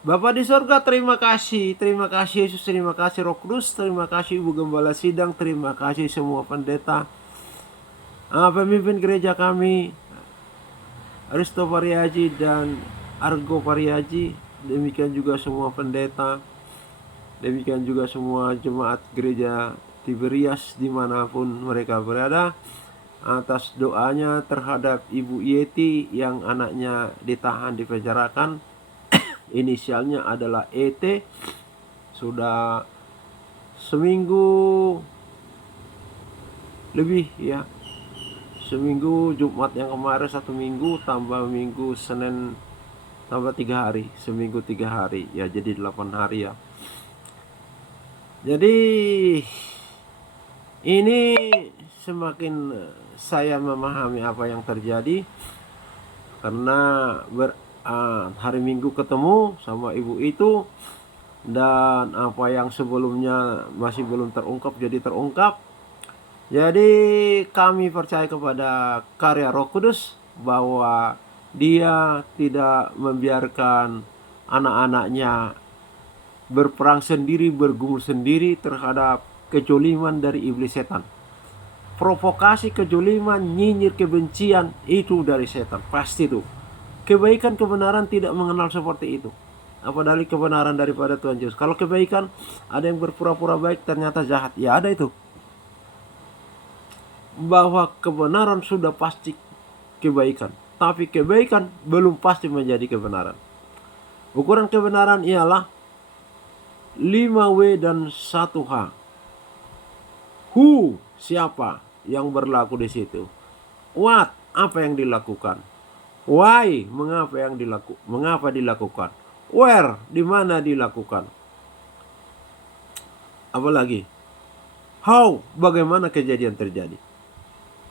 Bapa di sorga, terima kasih Yesus, terima kasih Roh Kudus, terima kasih Ibu Gembala Sidang, terima kasih semua pendeta, pemimpin gereja kami, Aristo Pariaji dan Argo Pariaji, demikian juga semua pendeta, demikian juga semua jemaat gereja Tiberias dimanapun mereka berada, atas doanya terhadap Ibu Yeti yang anaknya ditahan di penjarakan. Inisialnya adalah ET. Sudah seminggu lebih ya, seminggu. Jumat yang kemarin 1 minggu, tambah minggu Senin tambah 3 hari, seminggu 3 hari ya, jadi 8 hari ya. Jadi ini semakin saya memahami apa yang terjadi, karena hari Minggu ketemu sama ibu itu, dan apa yang sebelumnya masih belum terungkap jadi terungkap. Jadi kami percaya kepada karya Roh Kudus bahwa Dia tidak membiarkan anak-anaknya berperang sendiri, bergumul sendiri terhadap kejoliman dari iblis setan. Provokasi kejoliman, nyinyir, kebencian itu dari setan, pasti itu. Kebaikan kebenaran tidak mengenal seperti itu. Apalagi kebenaran daripada Tuhan Yesus. Kalau kebaikan ada yang berpura-pura baik ternyata jahat, ya ada itu. Bahwa kebenaran sudah pasti kebaikan, tapi kebaikan belum pasti menjadi kebenaran. Ukuran kebenaran ialah 5W dan 1H. Who, siapa yang berlaku di situ? What, apa yang dilakukan? Why, mengapa dilakukan? Where, di mana dilakukan? Apalagi how, bagaimana kejadian terjadi?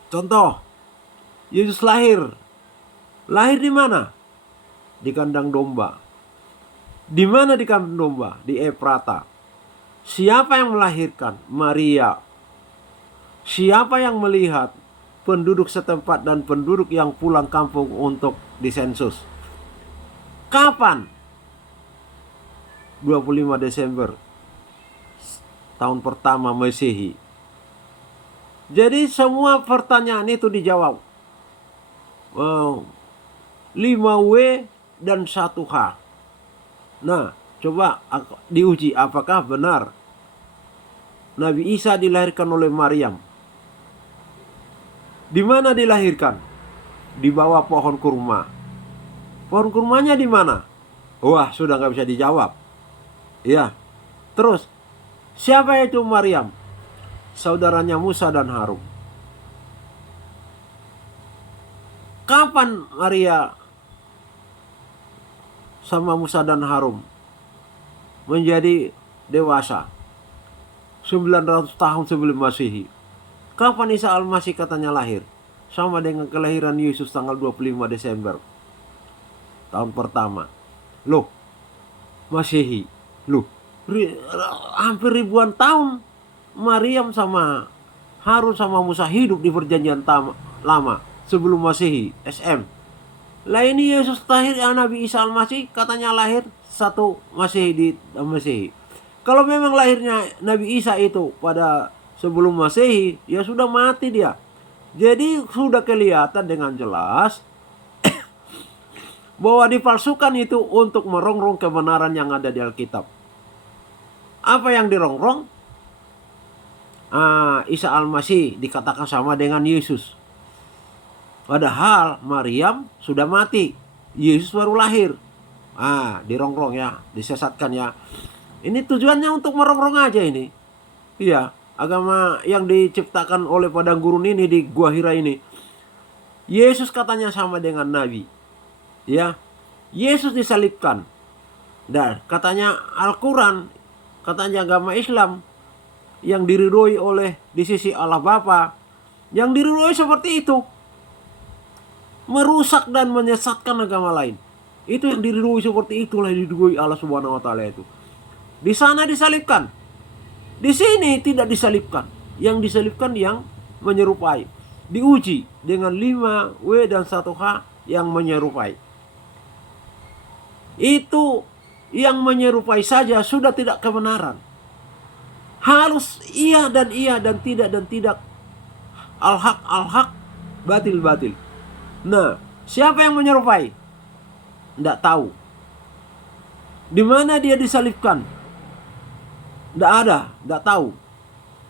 Contoh, Yesus lahir di mana? Di kandang domba. Di mana di kandang domba? Di Efrata. Siapa yang melahirkan? Maria. Siapa yang melihat? Penduduk setempat dan penduduk yang pulang kampung untuk disensus. Kapan? 25 Desember tahun pertama Masehi. Jadi semua pertanyaan itu dijawab. 5W dan 1H. Nah, coba diuji apakah benar Nabi Isa dilahirkan oleh Maryam. Di mana dilahirkan? Di bawah pohon kurma. Pohon kurmanya di mana? Wah, sudah nggak bisa dijawab. Ya. Terus, siapa itu Maryam? Saudaranya Musa dan Harun. Kapan Maria sama Musa dan Harun menjadi dewasa? 900 tahun sebelum Masehi. Kapan Isa Al-Masih katanya lahir? Sama dengan kelahiran Yesus tanggal 25 Desember tahun pertama. Loh, Masehi. Loh, hampir ribuan tahun Maryam sama Harun sama Musa hidup di perjanjian lama sebelum Masehi, SM. Lah ini Yesus lahir, Nabi Isa Al-Masih katanya lahir 1 Masehi di Masehi. Kalau memang lahirnya Nabi Isa itu pada sebelum Masehi, ya sudah mati dia. Jadi sudah kelihatan dengan jelas bahwa dipalsukan itu untuk merongrong kebenaran yang ada di Alkitab. Apa yang dirongrong? Isa Al-Masih dikatakan sama dengan Yesus. Padahal Maryam sudah mati, Yesus baru lahir. Dirongrong ya, disesatkan ya. Ini tujuannya untuk merongrong aja ini. Iya, agama yang diciptakan oleh padang gurun ini di Gua Hira ini. Yesus katanya sama dengan Nabi. Ya, Yesus disalibkan. Dan katanya Al-Quran, katanya agama Islam yang diridhoi oleh di sisi Allah Bapa, yang diridhoi seperti itu, merusak dan menyesatkan agama lain. Itu yang diridhoi seperti itulah diridhoi Allah Subhanahu wa taala itu. Di sana disalibkan. Di sini tidak disalibkan. Yang disalibkan yang menyerupai. Diuji dengan 5W dan 1H yang menyerupai. Itu yang menyerupai saja sudah tidak kebenaran. Harus iya dan tidak. Al-haq, al-haq, batil, batil. Nah, siapa yang menyerupai? Tidak tahu. Di mana dia disalibkan? Tidak ada, tidak tahu.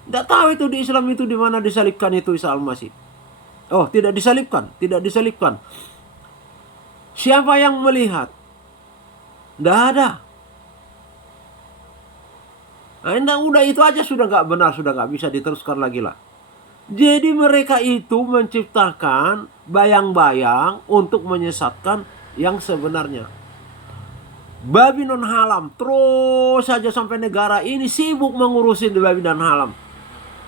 Tidak tahu itu di Islam itu di mana disalibkan itu Isa Al-Masih. Oh, tidak disalibkan, tidak disalibkan. Siapa yang melihat? Tidak ada. Nah, udah itu aja sudah nggak benar, sudah nggak bisa diteruskan lagi lah. Jadi mereka itu menciptakan bayang-bayang untuk menyesatkan yang sebenarnya. Babi non halal terus saja sampai negara ini sibuk mengurusin babi non halal.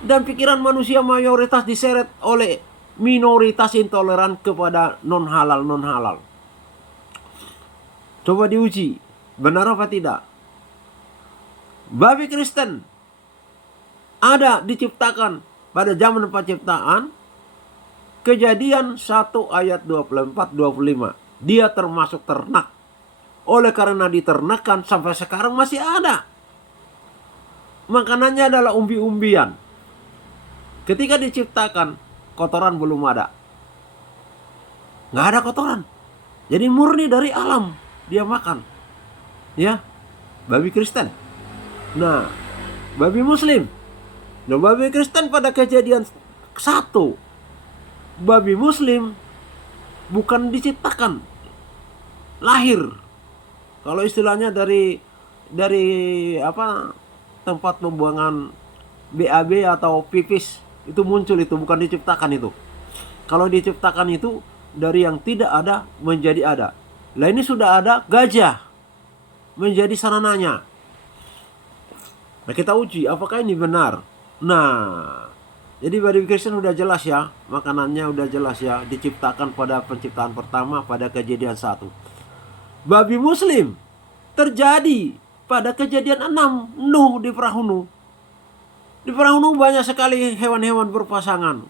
Dan pikiran manusia mayoritas diseret oleh minoritas intoleran kepada non halal. Coba diuji, benar apa tidak? Babi Kristen ada diciptakan pada zaman penciptaan. Kejadian 1 ayat 24-25. Dia termasuk ternak. Oleh karena diternakan sampai sekarang masih ada. Makanannya adalah umbi-umbian. Ketika diciptakan, kotoran belum ada. Nggak ada kotoran. Jadi murni dari alam dia makan. Ya, babi Kristen. Nah, babi Muslim. Nah, babi Kristen pada kejadian 1. Babi Muslim bukan diciptakan, lahir. Kalau istilahnya dari apa, tempat pembuangan BAB atau pipis itu muncul, itu bukan diciptakan itu. Kalau diciptakan itu dari yang tidak ada menjadi ada. Lah ini sudah ada gajah menjadi sarananya. Nah, kita uji apakah ini benar. Nah, jadi babi Kristen udah jelas ya, makanannya udah jelas ya, diciptakan pada penciptaan pertama pada kejadian 1. Babi Muslim terjadi pada kejadian 6, Nuh di perahu Nuh. Di perahu Nuh banyak sekali hewan-hewan berpasangan.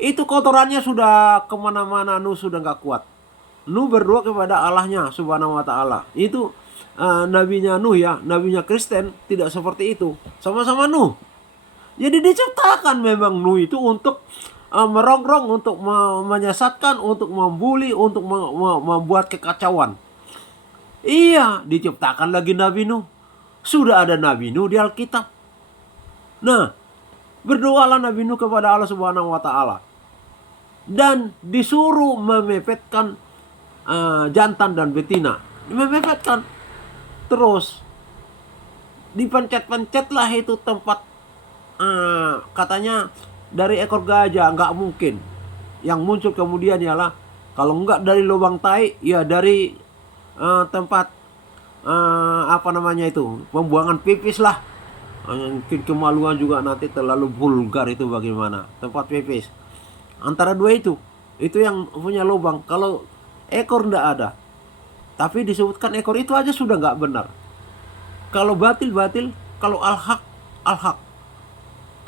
Itu kotorannya sudah kemana-mana, Nuh sudah gak kuat. Nuh berdoa kepada Allahnya subhanahu wa ta'ala. Itu nabinya Nuh ya, nabinya Kristen tidak seperti itu. Sama-sama Nuh. Jadi diciptakan memang Nuh itu untuk merongrong, untuk menyesatkan, untuk membuli, untuk membuat kekacauan. Iya, diciptakan lagi Nabi Nuh. Sudah ada Nabi Nuh di Alkitab. Nah, berdoalah Nabi Nuh kepada Allah subhanahu wa ta'ala. Dan disuruh memepetkan jantan dan betina. Memepetkan. Terus dipencet-pencetlah itu tempat, katanya dari ekor gajah. Nggak mungkin. Yang muncul kemudian ialah, kalau nggak dari lubang tai, ya dari tempat apa namanya itu, pembuangan pipis lah. Mungkin kemaluan juga nanti, terlalu vulgar itu bagaimana, tempat pipis. Antara dua itu yang punya lubang. Kalau ekor ndak ada, tapi disebutkan ekor, itu aja sudah nggak benar. Kalau batil, kalau al-haq, al-haq.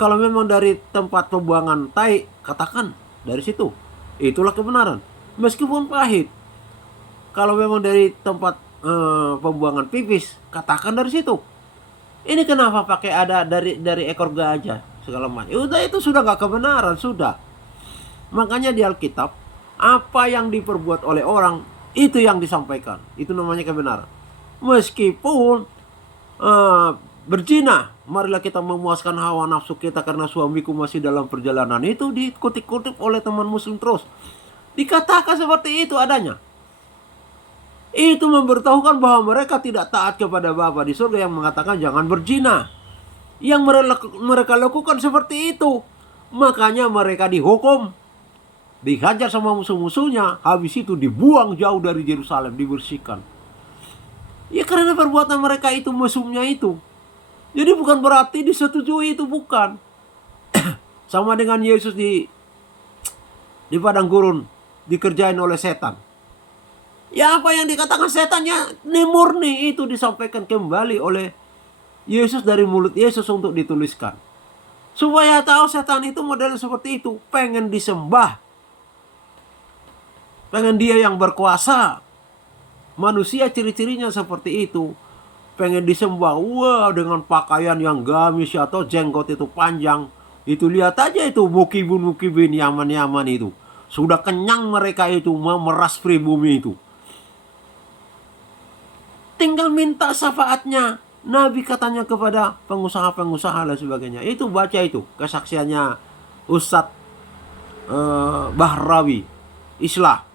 Kalau memang dari tempat pembuangan tai, katakan dari situ, itulah kebenaran, meskipun pahit. Kalau memang dari tempat pembuangan pipis, katakan dari situ. Ini kenapa pakai ada dari ekor gajah segala macam? Udah, itu sudah gak kebenaran, sudah. Makanya di Alkitab, apa yang diperbuat oleh orang, itu yang disampaikan. Itu namanya kebenaran. Meskipun berzina, marilah kita memuaskan hawa nafsu kita karena suamiku masih dalam perjalanan. Itu dikutip-kutip oleh teman muslim terus. Dikatakan seperti itu adanya. Itu memberitahukan bahwa mereka tidak taat kepada Bapa di surga yang mengatakan jangan berzina. Yang mereka lakukan seperti itu. Makanya mereka dihukum, dihajar sama musuh-musuhnya. Habis itu dibuang jauh dari Yerusalem, dibersihkan. Ya karena perbuatan mereka itu, mesumnya itu. Jadi bukan berarti disetujui, itu bukan. Sama dengan Yesus di padang gurun dikerjain oleh setan. Ya apa yang dikatakan setannya ini murni, itu disampaikan kembali oleh Yesus dari mulut Yesus untuk dituliskan. Supaya tahu setan itu model seperti itu, pengen disembah. Pengen dia yang berkuasa. Manusia ciri-cirinya seperti itu. pengen disembah, wah dengan pakaian yang gamis atau jenggot itu panjang. Itu lihat aja itu mukibun-mukibun Yaman-Yaman itu. Sudah kenyang mereka itu memeras pribumi itu. Tinggal minta syafaatnya. Nabi katanya kepada pengusaha-pengusaha dan sebagainya. Itu baca itu kesaksiannya Ustadz Bahrawi Islah.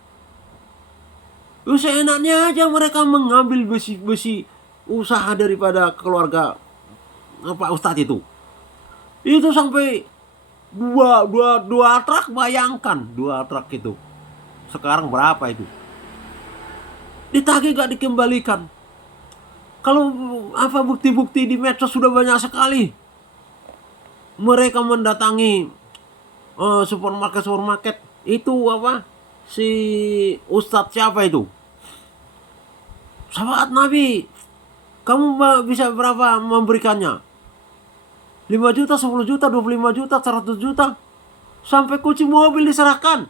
Seenaknya aja mereka mengambil besi-besi usaha daripada keluarga Pak Ustadz itu. Itu sampai dua truk, bayangkan dua truk itu. Sekarang berapa itu? Ditagih gak dikembalikan. Kalau apa bukti-bukti di medsos sudah banyak sekali. Mereka mendatangi supermarket itu apa? Si Ustadz siapa itu? Sahabat Nabi. Kamu bisa berapa memberikannya? 5 juta, 10 juta, 25 juta, 100 juta. Sampai kunci mobil diserahkan.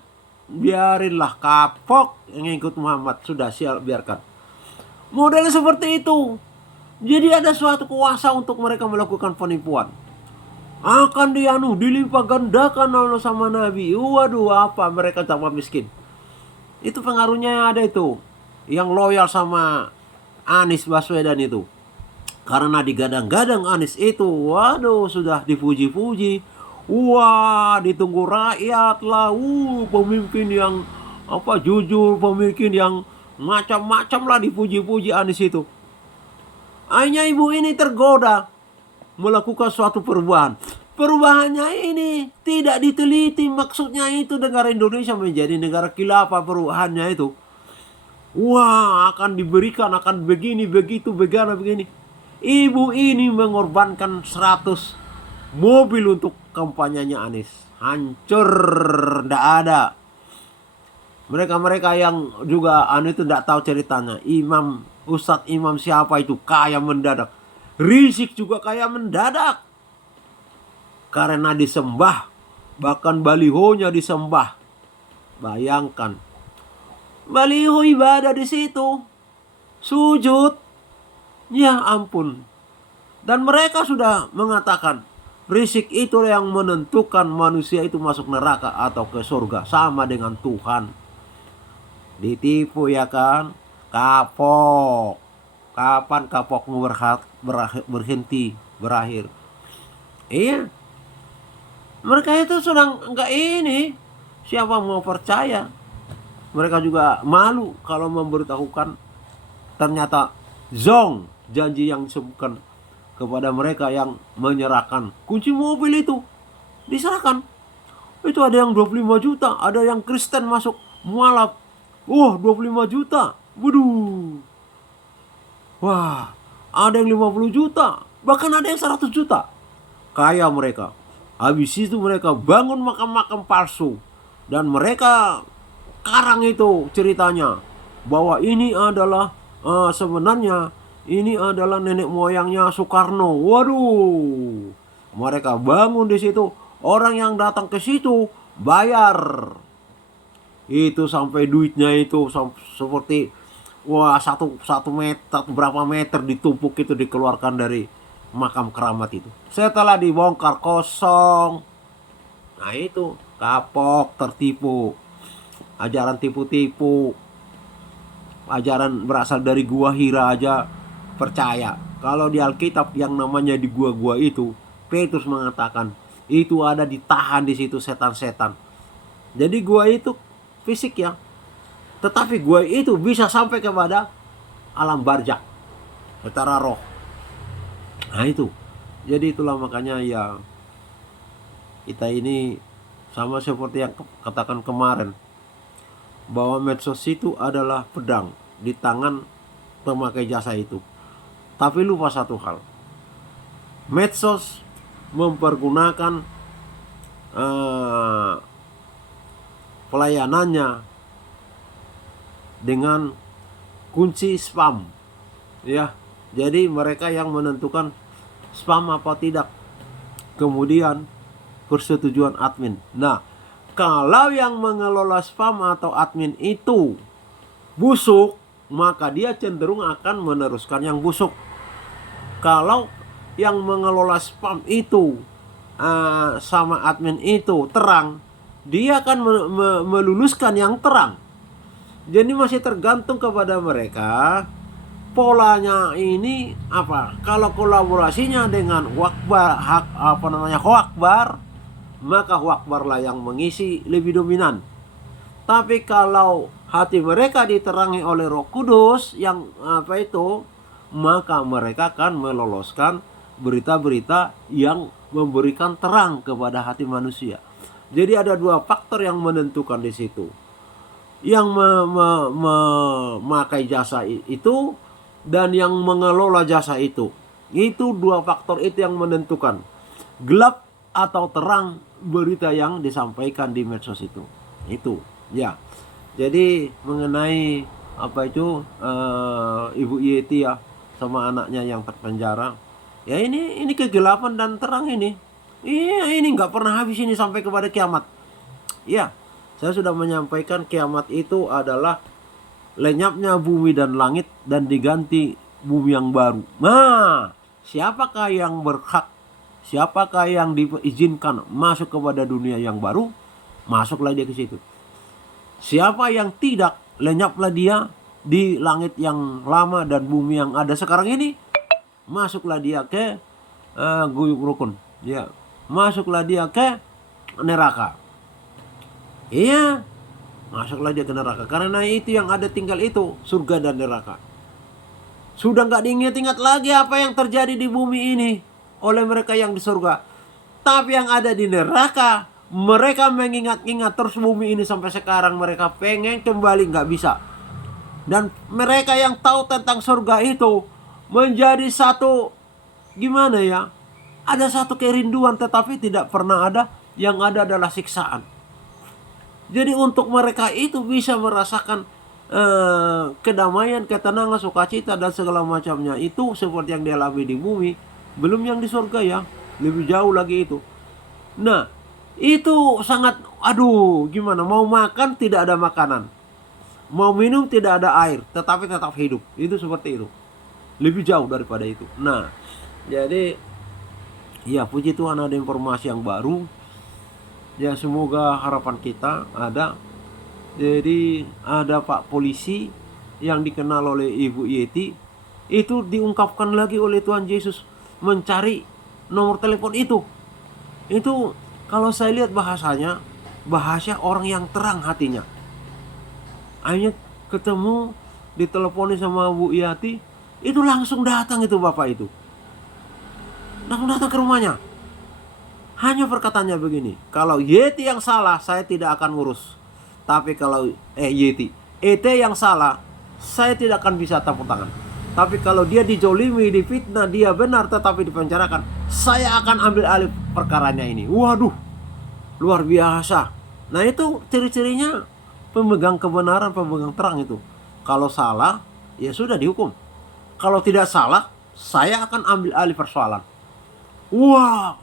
Biarinlah, kapok yang ikut Muhammad. Sudah, biarkan. Modelnya seperti itu. Jadi ada suatu kuasa untuk mereka melakukan penipuan. Akan dilimpah gandakan Allah sama Nabi. Waduh, apa mereka tambah miskin. Itu pengaruhnya ada itu. Yang loyal sama Anies Baswedan itu. Karena digadang-gadang Anies itu, waduh, sudah dipuji-puji. Wah, ditunggu rakyat lah. Pemimpin yang jujur, pemimpin yang macam-macam lah dipuji-puji Anies itu. Akhirnya ibu ini tergoda melakukan suatu perubahan. Perubahannya ini tidak diteliti, maksudnya itu negara Indonesia menjadi negara khilafah, perubahannya itu. Wah, akan diberikan, akan begini, begitu, begini. Ibu ini mengorbankan 100 mobil untuk kampanyenya Anies. Hancur, tidak ada. Mereka-mereka yang juga itu tidak tahu ceritanya. Ustadz imam siapa itu kaya mendadak. Rizik juga kaya mendadak. Karena disembah. Bahkan balihonya disembah. Bayangkan. Baliho ibadah di situ. Sujud. Ya ampun. Dan mereka sudah mengatakan. Rizik itu yang menentukan manusia itu masuk neraka atau ke surga. Sama dengan Tuhan. Ditipu ya kan. Kapok. Kapan kapokmu berhenti, berakhir? Iya. Mereka itu sudah enggak ini. Siapa mau percaya? Mereka juga malu kalau memberitahukan ternyata zong janji yang disebutkan kepada mereka yang menyerahkan kunci mobil itu. Diserahkan. Itu ada yang 25 juta, ada yang Kristen masuk mualaf. 25 juta. Waduh. Wah, ada yang 50 juta, bahkan ada yang 100 juta. Kaya mereka. Habis itu mereka bangun makam-makam palsu. Dan mereka karang itu ceritanya. Bahwa ini adalah sebenarnya ini adalah nenek moyangnya Soekarno. Waduh. Mereka bangun di situ. Orang yang datang ke situ bayar. Itu sampai duitnya itu seperti satu meter, berapa meter ditumpuk itu dikeluarkan dari makam keramat itu. Setelah dibongkar kosong. Nah itu kapok, tertipu. Ajaran tipu-tipu. Ajaran berasal dari gua Hira aja percaya. Kalau di Alkitab yang namanya di gua-gua itu, Petrus mengatakan itu ada ditahan di situ setan-setan. Jadi gua itu fisik ya. Tetapi gua itu bisa sampai kepada alam barzakh secara roh. Nah itu. Jadi itulah makanya ya kita ini sama seperti yang katakan kemarin, bahwa medsos itu adalah pedang di tangan pemakai jasa itu. Tapi lupa satu hal. Medsos mempergunakan pelayanannya dengan kunci spam, ya. Jadi mereka yang menentukan spam apa tidak, kemudian persetujuan admin. Nah, kalau yang mengelola spam atau admin itu busuk, maka dia cenderung akan meneruskan yang busuk. Kalau yang mengelola spam itu sama admin itu terang, dia akan meluluskan yang terang. Jadi masih tergantung kepada mereka. Polanya ini apa? Kalau kolaborasinya dengan Hoakbar, maka Hoakbar lah yang mengisi lebih dominan. Tapi kalau hati mereka diterangi oleh Roh Kudus yang maka mereka akan meloloskan berita-berita yang memberikan terang kepada hati manusia. Jadi ada dua faktor yang menentukan di situ. Yang memakai jasa itu dan yang mengelola jasa itu. Itu dua faktor itu yang menentukan gelap atau terang berita yang disampaikan di medsos itu. Itu ya. Jadi mengenai Ibu Yeti ya sama anaknya yang terpenjara. Ya ini kegelapan dan terang ini. Iya, ini nggak pernah habis ini sampai kepada kiamat. Ya, saya sudah menyampaikan kiamat itu adalah lenyapnya bumi dan langit dan diganti bumi yang baru. Nah, siapakah yang berhak? Siapakah yang diizinkan masuk kepada dunia yang baru? Masuklah dia ke situ. Siapa yang tidak, lenyaplah dia di langit yang lama dan bumi yang ada sekarang ini. Masuklah dia ke guyub rukun. Ya, masuklah dia ke neraka. Iya, masuklah dia ke neraka. Karena itu yang ada tinggal itu, surga dan neraka. Sudah nggak diingat-ingat lagi apa yang terjadi di bumi ini oleh mereka yang di surga. Tapi yang ada di neraka, mereka mengingat-ingat terus bumi ini sampai sekarang. Mereka pengen kembali, nggak bisa. Dan mereka yang tahu tentang surga itu menjadi satu, gimana ya, ada satu kerinduan tetapi tidak pernah ada. Yang ada adalah siksaan. Jadi untuk mereka itu bisa merasakan kedamaian, ketenangan, sukacita dan segala macamnya itu seperti yang dialami di bumi. Belum yang di surga ya, lebih jauh lagi itu. Nah, itu sangat, gimana, mau makan tidak ada makanan, mau minum tidak ada air, tetapi tetap hidup. Itu seperti itu, lebih jauh daripada itu. Nah, jadi ya puji Tuhan ada informasi yang baru. Ya semoga harapan kita ada. Jadi ada Pak Polisi yang dikenal oleh Ibu Yeti. Itu diungkapkan lagi oleh Tuhan Yesus, mencari nomor telepon itu. Itu kalau saya lihat bahasanya, bahasa orang yang terang hatinya. Akhirnya ketemu, diteleponi sama Bu Yeti. Itu langsung datang itu Bapak itu. Langsung datang ke rumahnya. Hanya perkataannya begini, kalau Yeti yang salah, saya tidak akan ngurus. Tapi kalau Yeti, ET yang salah, saya tidak akan bisa tepuk tangan. Tapi kalau dia dijolimi, difitnah, dia benar tetapi dipenjarakan, saya akan ambil alih perkaranya ini. Waduh, luar biasa. Nah itu ciri-cirinya pemegang kebenaran, pemegang terang itu. Kalau salah, ya sudah dihukum. Kalau tidak salah, saya akan ambil alih persoalan. Wah,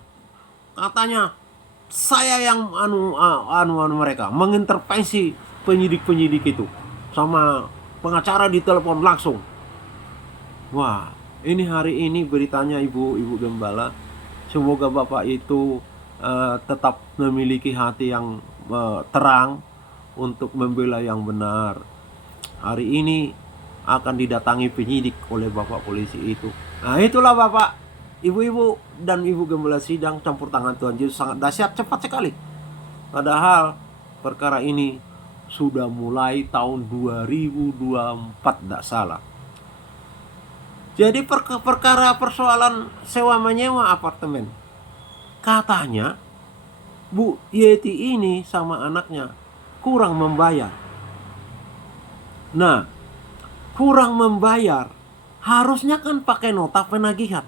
katanya saya yang mereka mengintervensi penyidik itu sama pengacara di telepon langsung. Wah, ini hari ini beritanya Ibu Gembala. Semoga Bapak itu tetap memiliki hati yang terang untuk membela yang benar. Hari ini akan didatangi penyidik oleh Bapak Polisi itu. Nah itulah Bapak, Ibu-ibu dan Ibu Gembala sidang, campur tangan Tuhan Yesus sangat dahsyat, cepat sekali. Padahal perkara ini sudah mulai tahun 2024, tidak salah. Jadi perkara persoalan sewa menyewa apartemen. Katanya Bu Yeti ini sama anaknya kurang membayar. Nah, kurang membayar harusnya kan pakai nota penagihan.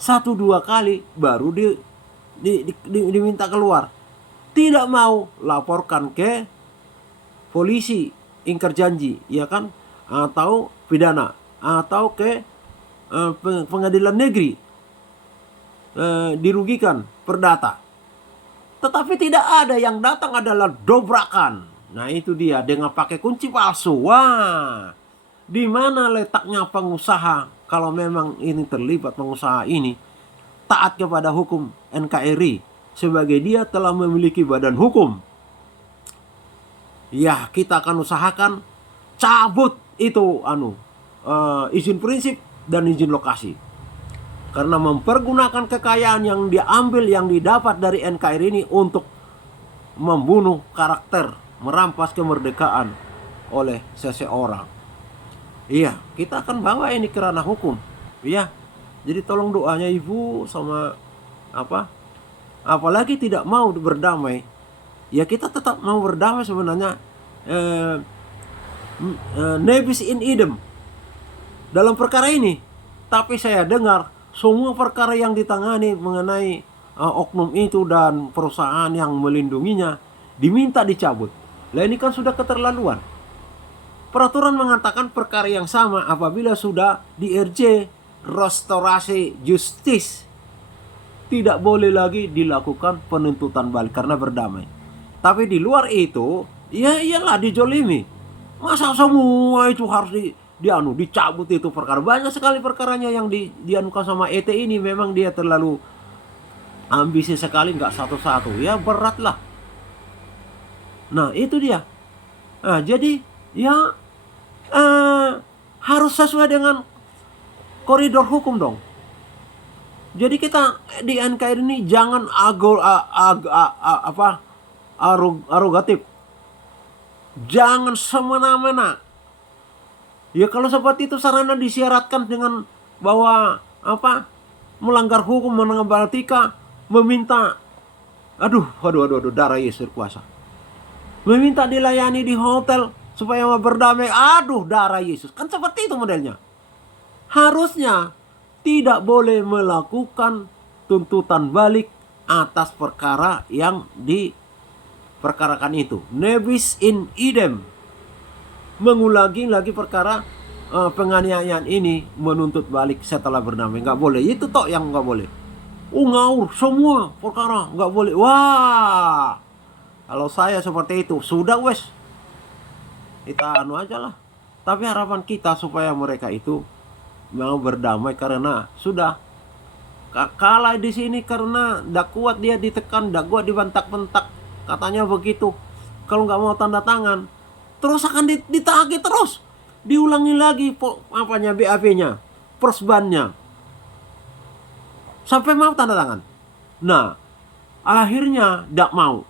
1-2 kali baru diminta keluar. Tidak mau laporkan ke polisi, ingkar janji, ya kan? Atau pidana, atau ke pengadilan negeri, dirugikan perdata. Tetapi tidak ada, yang datang adalah dobrakan. Nah itu dia, dengan pakai kunci palsu. Wah, di mana letaknya pengusaha kalau memang ini terlibat pengusaha ini taat kepada hukum NKRI sebagai dia telah memiliki badan hukum, ya kita akan usahakan cabut itu izin prinsip dan izin lokasi. Karena mempergunakan kekayaan yang diambil, yang didapat dari NKRI ini untuk membunuh karakter, merampas kemerdekaan oleh seseorang. Iya, kita akan bawa ini ke ranah hukum. Iya. Jadi tolong doanya ibu sama apalagi tidak mau berdamai. Ya kita tetap mau berdamai sebenarnya. Nebis in idem dalam perkara ini. Tapi saya dengar semua perkara yang ditangani mengenai oknum itu dan perusahaan yang melindunginya diminta dicabut. Lah ini kan sudah keterlaluan. Peraturan mengatakan perkara yang sama apabila sudah di RJ restorasi justis tidak boleh lagi dilakukan penuntutan balik karena berdamai. Tapi di luar itu, ya iyalah dijolimi. Masa semua itu harus dicabut itu perkara. Banyak sekali perkaranya yang dianukan sama ET ini. Memang dia terlalu ambisi sekali, nggak satu-satu. Ya berat lah. Nah itu dia. Nah jadi ya harus sesuai dengan koridor hukum dong. Jadi kita di NKRI ini jangan arogatif. Jangan semena-mena. Ya kalau seperti itu sarana disyaratkan dengan bahwa melanggar hukum, melanggar etika, meminta aduh darah Yesus kuasa. Meminta dilayani di hotel supaya berdamai, aduh darah Yesus. Kan seperti itu modelnya. Harusnya tidak boleh melakukan tuntutan balik atas perkara yang diperkarakan itu. Nebis in idem. Mengulangi lagi perkara penganiayaan ini, menuntut balik setelah berdamai. Nggak boleh. Itu tok yang nggak boleh. Ngaur semua perkara nggak boleh. Wah, kalau saya seperti itu sudah wes, kita aja lah. Tapi harapan kita supaya mereka itu mau berdamai karena sudah kalah di sini karena ndak kuat dia ditekan, ndak kuat dibentak-bentak, katanya begitu. Kalau nggak mau tanda tangan, terus akan ditagih terus, diulangi lagi BAP-nya, persbannya, sampai mau tanda tangan. Nah, akhirnya ndak mau,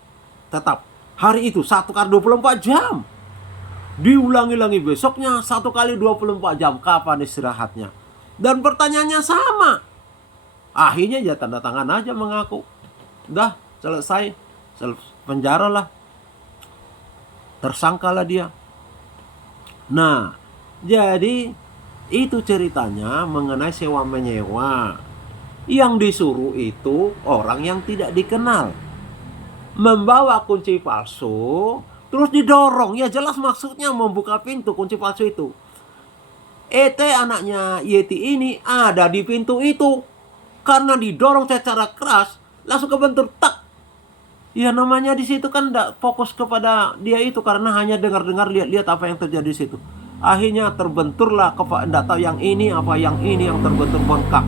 tetap hari itu 1 kali 24 jam. Diulangi lagi besoknya 1 kali 24 jam. Kapan istirahatnya? Dan pertanyaannya sama. Akhirnya ya tanda tangan aja mengaku. Udah selesai. Penjara lah. Tersangkalah dia. Nah, jadi itu ceritanya mengenai sewa menyewa. Yang disuruh itu orang yang tidak dikenal. Membawa kunci palsu, terus didorong, ya jelas maksudnya membuka pintu kunci palsu itu. ET anaknya Yeti ini ada di pintu itu. Karena didorong secara keras, langsung kebentur tak. Ya namanya di situ kan tidak fokus kepada dia itu karena hanya dengar-dengar, lihat-lihat apa yang terjadi di situ. Akhirnya terbenturlah tidak tahu yang ini apa yang ini yang terbentur bengkak.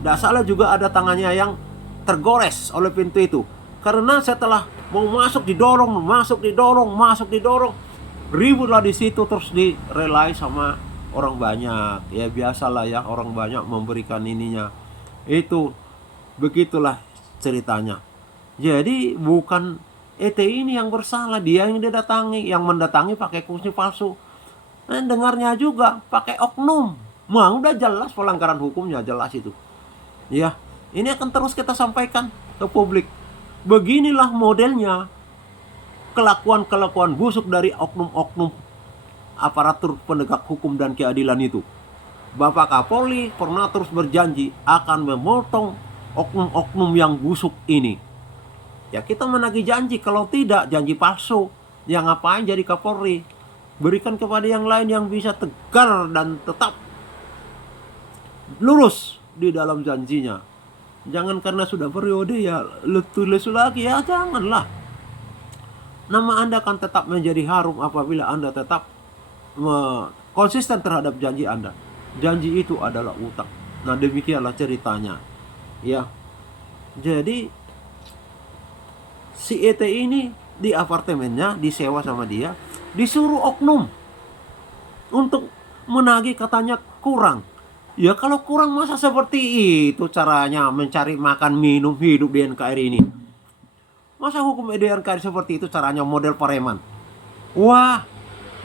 Tidak salah juga ada tangannya yang tergores oleh pintu itu. Karena setelah mau masuk didorong, ributlah di situ, terus direlai sama orang banyak. Ya biasalah ya, orang banyak memberikan ininya. Itu begitulah ceritanya. Jadi bukan ET ini yang bersalah, dia yang didatangi, yang mendatangi pakai kunci palsu. Dan dengarnya juga pakai oknum. Udah jelas pelanggaran hukumnya, jelas itu. Ya, ini akan terus kita sampaikan ke publik. Beginilah modelnya kelakuan busuk dari oknum-oknum aparatur penegak hukum dan keadilan itu. Bapak Kapolri pernah terus berjanji akan memotong oknum-oknum yang busuk ini. Ya kita menagih janji, kalau tidak janji palsu. Yang ngapain jadi Kapolri? Berikan kepada yang lain yang bisa tegar dan tetap lurus di dalam janjinya. Jangan karena sudah periode ya lesu lagi, ya janganlah. Nama Anda akan tetap menjadi harum apabila Anda tetap konsisten terhadap janji Anda. Janji itu adalah utang. Nah, demikianlah ceritanya. Ya. Jadi si ET ini di apartemennya disewa sama dia, disuruh oknum untuk menagih, katanya kurang. Ya kalau kurang masa seperti itu caranya mencari makan minum hidup di NKRI ini. Masa hukum di NKRI seperti itu caranya, model preman. Wah,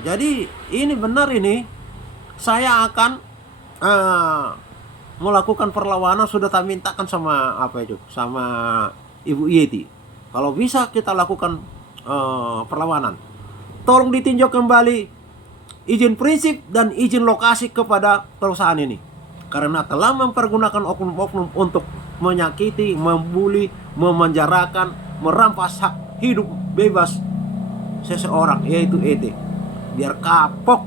jadi ini benar ini. Saya akan melakukan perlawanan, sudah tak mintakan sama apa itu, sama Ibu Yeti. Kalau bisa kita lakukan perlawanan, tolong ditinjau kembali izin prinsip dan izin lokasi kepada perusahaan ini, karena telah mempergunakan oknum-oknum untuk menyakiti, membuli, memenjarakan, merampas hak hidup bebas seseorang, yaitu ET. Biar kapok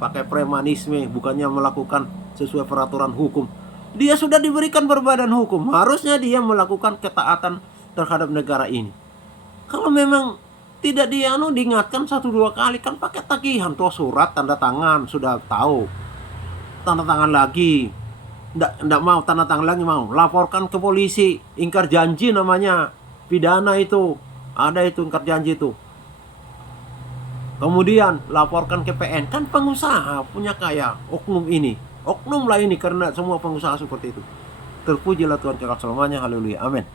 pakai premanisme, bukannya melakukan sesuai peraturan hukum. Dia sudah diberikan berbadan hukum, harusnya dia melakukan ketaatan terhadap negara ini. Kalau memang tidak diingatkan 1-2 kali, kan pakai tagihan tuh, surat tanda tangan, sudah tahu, tanda tangan lagi, ndak mau tanda tangan lagi, mau laporkan ke polisi, ingkar janji namanya, pidana itu ada, itu ingkar janji itu. Kemudian laporkan ke PN, kan pengusaha punya kaya, oknum ini, oknum lah ini, karena semua pengusaha seperti itu. Terpujilah Tuhan kekal selamanya, haleluya, amin.